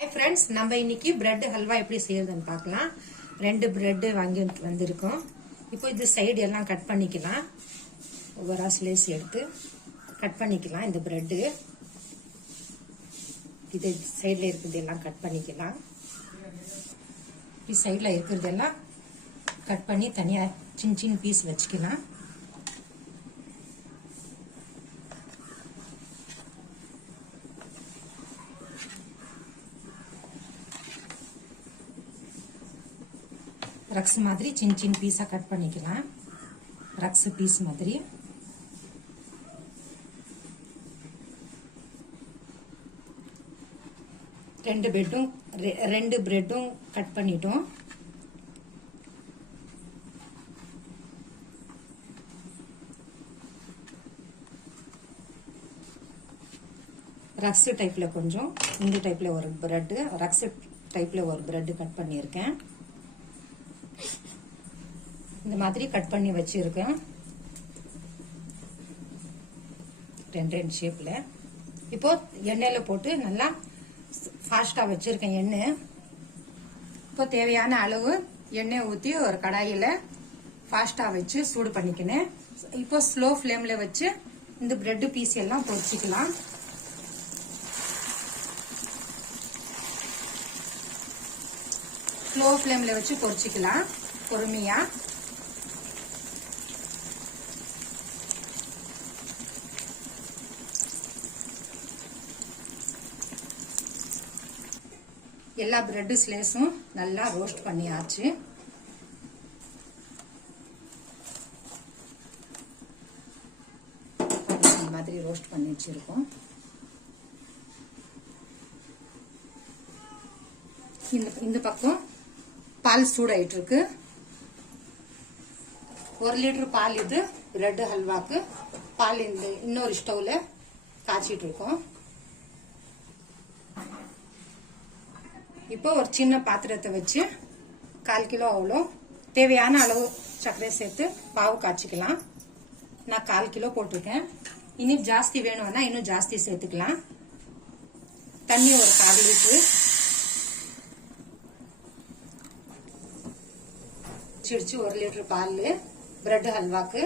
Hi friends, நம்ம இன்னைக்கு bread halwa எப்படி செய்யறதுன்னு பார்க்கலாம். ரெண்டு பிரெட் வாங்கி வந்திருக்கோம். இப்போ இது சைடு எல்லாம் கட் பண்ணிக்கலாம். ஒவ்வொரு ஸ்லைஸ் எடுத்து கட் பண்ணிக்கலாம். இந்த பிரெட் இது சைடுல இருக்குது எல்லாம் கட் பண்ணிக்கலாம். இது சைடுல இருக்குது எல்லாம் கட் பண்ணி தனியா சின்ன சின்ன பீஸ் வச்சுக்கலாம். रक्स मादरी चिन चिन पीसा कट पण्णिक्कलाम रक्स पीस मादरी ரெண்டு பிரெட்டும் கட் பண்ணிட்டோம். ரக்ஸ் டைப்ல கொஞ்சம் இந்த டைப்ல ஒரு பிரெட் ரக்ஸ் டைப்ல ஒரு பிரெட் கட் பண்ணியிருக்கேன். இந்த மாதிரி கட் பண்ணி வச்சிருக்கேன். ரெண்டு ஷேப்ல. இப்போ எண்ணெயில போட்டு நல்லா ஃபாஸ்டா வச்சிருக்கேன் எண்ணெய். இப்போ தேவையான அளவு எண்ணெய் ஊத்தி ஒரு கடாயில ஃபாஸ்டா வச்சு சூடு பண்ணிக்கினேன். இப்போ ஸ்லோ ஃப்ளேம்ல வச்சு இந்த பிரெட் பீஸ் எல்லாம் பொரிச்சிக்கலாம். ஸ்லோ ஃப்ளேம்ல வச்சு பொரிச்சிக்கலாம் பொறுமையா. எல்லா பிரெட் ஸ்லைஸும் நல்லா ரோஸ்ட் பண்ணியாச்சு. இந்த மாதிரி ரோஸ்ட் பண்ணி வச்சிருக்கோம். இந்த பக்கம் பால் சூடாயிட்டு இருக்கு. 1 லிட்டர் பால் இது பிரெட் ஹல்வாக்கு. பால் இந்த இன்னொரு ஸ்டவ்ல காய்ச்சிட்டு இருக்கோம். இப்போ ஒரு சின்ன பாத்திரத்தை வச்சு 1/4 கிலோ அவ்வளோ தேவையான அளவு சர்க்கரை சேர்த்து பாவு காய்ச்சிக்கலாம். நான் 1/4 கிலோ போட்டிருக்கேன். இன்னும் ஜாஸ்தி வேணும்னா இன்னும் ஜாஸ்தி சேர்த்துக்கலாம். தண்ணி ஒரு 1/4 லிட்டரு சிடிச்சு 1 லிட்டர் பால் பிரெட் ஹல்வாக்கு.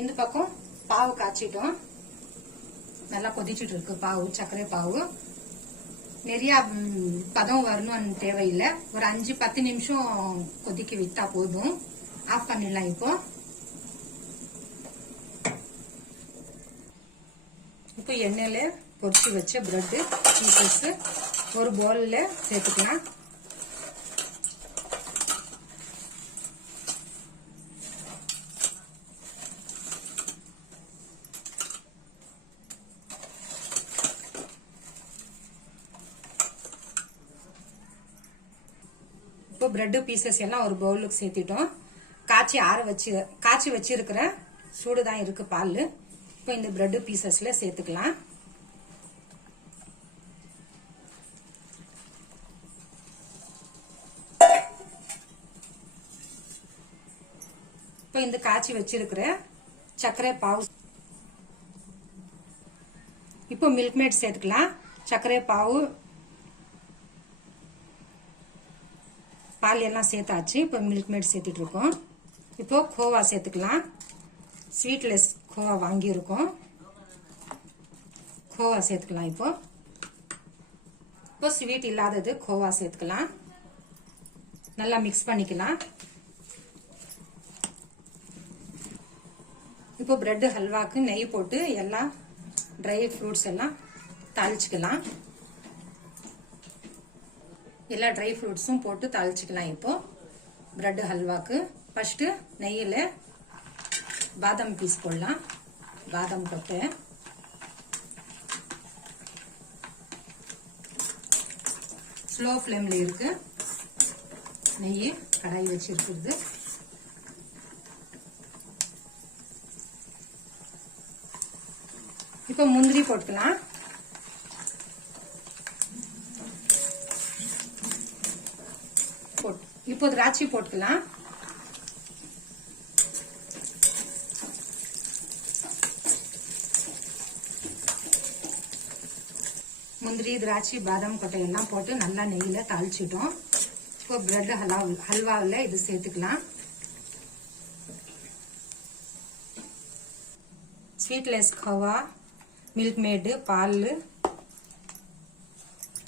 இந்த பக்கம் பாவு காய்ச்சிட்டோம். நல்லா கொதிச்சுட்டு இருக்கு பாவு, சர்க்கரை பாவு. நிறைய பதம் வரணும்னு தேவையில்லை. ஒரு 5-10 நிமிஷம் கொதிக்க விட்டா போதும். ஆஃப் பண்ணிடலாம். இப்போ எண்ணெயில பொரிச்சு வச்ச பிரெட் பீசஸ் ஒரு பவுல்ல சேர்த்துக்கலாம். இப்போ பிரெட் பீசஸ் எல்லாம் ஒரு பவுலுக்கு சேர்த்திட்டோம். காய்ச்சி வச்சிருக்கிற சூடுதான் இருக்கு பால். இப்போ இந்த பிரெட் பீசஸ்ல சேர்த்துக்கலாம். இப்போ இந்த காய்ச்சி வச்சிருக்கிற சர்க்கரை பாவு. இப்போ மில்க் மேட் சேர்த்துக்கலாம். சர்க்கரை பாவு பால் எல்லாம் சேர்த்தாச்சு. இப்போ மில்க் மேட் சேர்த்துட்டு இருக்கோம். இப்போ கோவா சேர்த்துக்கலாம். ஸ்வீட்லெஸ் கோவா வாங்கியிருக்கோம். கோவா சேர்த்துக்கலாம். இப்போ ஸ்வீட் இல்லாதது கோவா சேர்த்துக்கலாம். நல்லா மிக்ஸ் பண்ணிக்கலாம். இப்போ பிரெட் ஹல்வாக்கு நெய் போட்டு எல்லா ட்ரை ஃப்ரூட்ஸ் எல்லாம் தாளிச்சுக்கலாம். எல்லா ட்ரை ஃப்ரூட்ஸும் போட்டு தாளிச்சுக்கலாம். இப்போ பிரெட் ஹல்வாக்கு ஃபர்ஸ்ட் நெய்யில பாதாம் பீஸ் போடலாம். பாதாம் கொட்டை ஸ்லோ ஃப்ளேம்ல இருக்கு. நெய் கடாய் வச்சிருக்கிறது. இப்போ முந்திரி போட்டுக்கலாம். இப்போ திராட்சை போட்டுக்கலாம். முந்திரி திராட்சை பாதாம் கொட்டை எல்லாம் போட்டு நல்லா நெய்யில தாளிச்சிட்டோம். இப்போ பிரெட் ஹல்வாவில் இது சேர்த்துக்கலாம். ஸ்வீட்லெஸ் கவா, மில்க் மேடு, பால்,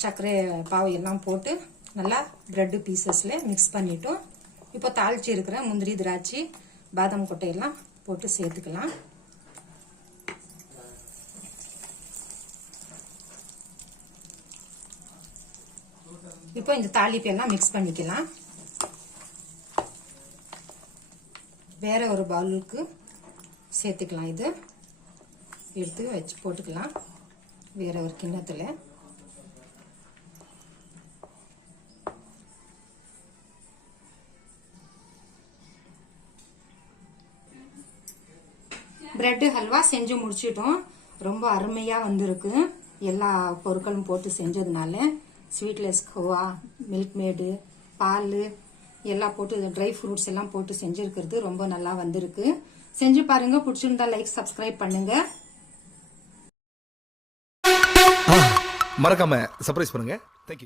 சர்க்கரை பாவு எல்லாம் போட்டு நல்லா பிரெட் பீசஸ்ல மிக்ஸ் பண்ணிட்டோம். இப்போ தாளிச்சு இருக்கிற முந்திரி திராட்சை பாதாம் கொட்டையெல்லாம் போட்டு சேர்த்துக்கலாம். இப்போ இந்த தாளிப்பெல்லாம் மிக்ஸ் பண்ணிக்கலாம். வேற ஒரு பவுலுக்கு சேர்த்துக்கலாம். இது எடுத்து வச்சு போட்டுக்கலாம் வேற ஒரு கிண்ணத்துல. பிரெட் ஹல்வா செஞ்சு முடிச்சிட்டோம். ரொம்ப அருமையா வந்திருக்கு. எல்லா பொருட்களும் போட்டு செஞ்சதுனால ஸ்வீட்லெஸ் கோவா, மில்க் மேடு, பால் எல்லாம் போட்டு ட்ரை ஃப்ரூட்ஸ் எல்லாம் போட்டு செஞ்சிருக்கிறது ரொம்ப நல்லா வந்திருக்கு. செஞ்சு பாருங்க. பிடிச்சிருந்தா லைக், சப்ஸ்கிரைப் பண்ணுங்க. மறக்காம சர்ப்ரைஸ் பண்ணுங்க. தேங்க்யூ.